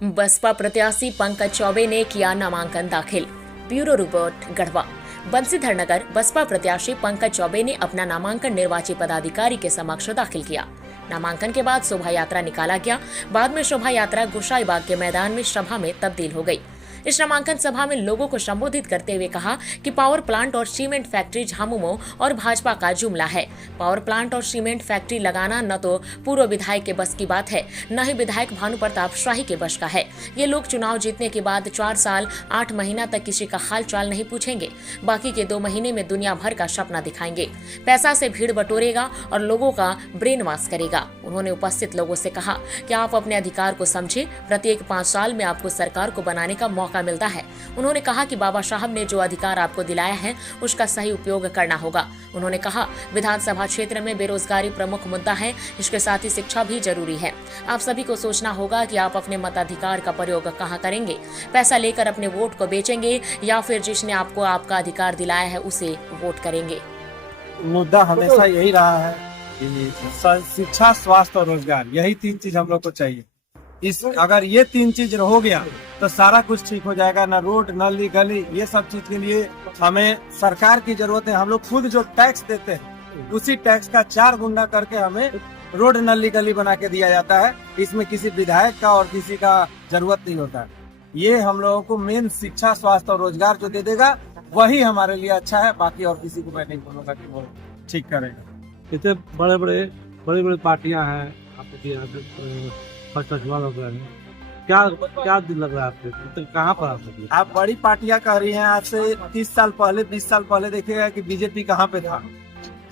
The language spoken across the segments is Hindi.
बसपा प्रत्याशी पंकज चौबे ने किया नामांकन दाखिल। Bureau report Garhwa. बंसीधर नगर बसपा प्रत्याशी पंकज चौबे ने अपना नामांकन निर्वाची पदाधिकारी के समक्ष दाखिल किया। नामांकन के बाद शोभा यात्रा निकाला गया। बाद में शोभा यात्रा गोसाई बाग के मैदान में सभा में तब्दील हो गई। इस नामांकन सभा में लोगों को संबोधित करते हुए कहा कि पावर प्लांट और सीमेंट फैक्ट्री झामुमो और भाजपा का जुमला है। पावर प्लांट और सीमेंट फैक्ट्री लगाना न तो पूर्व विधायक के बस की बात है, न ही विधायक भानु प्रताप शाही के बस का है। ये लोग चुनाव जीतने के बाद 4 साल 8 महीना तक किसी का हाल चाल नहीं पूछेंगे। बाकी के 2 महीने में दुनिया भर का सपना दिखाएंगे। पैसा से भीड़ बटोरेगा और लोगों का ब्रेन वॉश करेगा। उन्होंने उपस्थित लोगों से कहा कि आप अपने अधिकार को समझे। प्रत्येक 5 साल में आपको सरकार को बनाने का मौका मिलता है। उन्होंने कहा कि बाबा साहब ने जो अधिकार आपको दिलाया है उसका सही उपयोग करना होगा। उन्होंने कहा विधानसभा क्षेत्र में बेरोजगारी प्रमुख मुद्दा है, इसके साथ ही शिक्षा भी जरूरी है। आप सभी को सोचना होगा कि आप अपने मताधिकार का प्रयोग कहाँ करेंगे। पैसा लेकर अपने वोट को बेचेंगे या फिर जिसने आपको आपका अधिकार दिलाया है उसे वोट करेंगे। मुद्दा हमेशा यही रहा है कि शिक्षा, स्वास्थ्य और रोजगार, यही 3 चीज हम लोग को चाहिए। अगर ये 3 चीज हो गया तो सारा कुछ ठीक हो जाएगा। ना रोड, नाली, गली, ये सब चीज के लिए हमें सरकार की जरूरत है। हम लोग खुद जो टैक्स देते हैं उसी टैक्स का 4 गुना करके हमें रोड, नाली, गली बना के दिया जाता है। इसमें किसी विधायक का और किसी का जरूरत नहीं होता है। ये हम लोगों को मेन शिक्षा, स्वास्थ्य और रोजगार जो दे देगा वही हमारे लिए अच्छा है। बाकी और किसी को मैं नहीं बोलूंगा कि वो ठीक करेगा। इतने बड़े बड़े पार्टियां हैं, क्या दिन लग रहा है आपको? तो कहाँ पर आप बड़ी पार्टियां कह रही हैं? आज से 30 साल पहले, 20 साल पहले देखिएगा कि बीजेपी कहाँ पे था,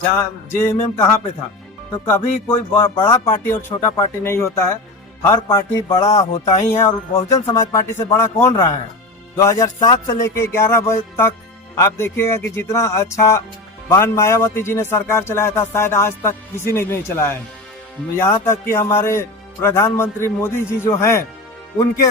जहाँ जेएमएम कहाँ पे था। तो कभी कोई बड़ा पार्टी और छोटा पार्टी नहीं होता है। हर पार्टी बड़ा होता ही है। और बहुजन समाज पार्टी से बड़ा कौन रहा है? 2007 से लेके 11 बजे तक आप देखिएगा कि जितना अच्छा बहन मायावती जी ने सरकार चलाया था शायद आज तक किसी ने नहीं चलाया है। यहाँ तक कि हमारे प्रधानमंत्री मोदी जी जो हैं उनके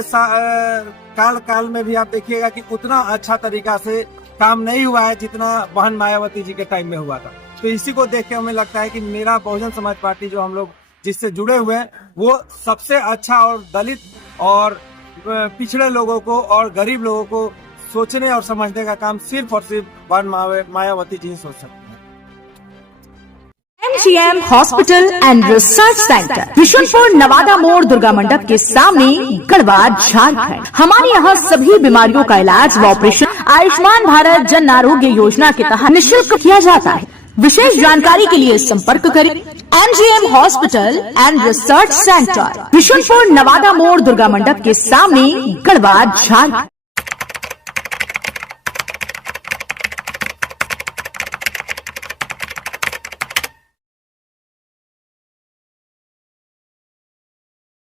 काल में भी आप देखिएगा कि उतना अच्छा तरीका से काम नहीं हुआ है जितना बहन मायावती जी के टाइम में हुआ था। तो इसी को देख के हमें लगता है कि मेरा बहुजन समाज पार्टी जो हम लोग जिससे जुड़े हुए हैं वो सबसे अच्छा और दलित और पिछड़े लोगों को और गरीब लोगों को सोचने और समझने का काम सिर्फ और सिर्फ बहन मायावती जी सोच सकते हैं। MGM hospital and research centre, Vishunpur Nawada मोड़, दुर्गा मंडप के सामने, गढ़वा, झारखंड। हमारे यहाँ सभी बीमारियों का इलाज व ऑपरेशन आयुष्मान भारत जन आरोग्य योजना के तहत निःशुल्क किया जाता है। विशेष जानकारी के लिए संपर्क करें। MGM hospital and research centre, Vishunpur Nawada मोड़, दुर्गा मंडप के सामने, गढ़वा, झारखंड।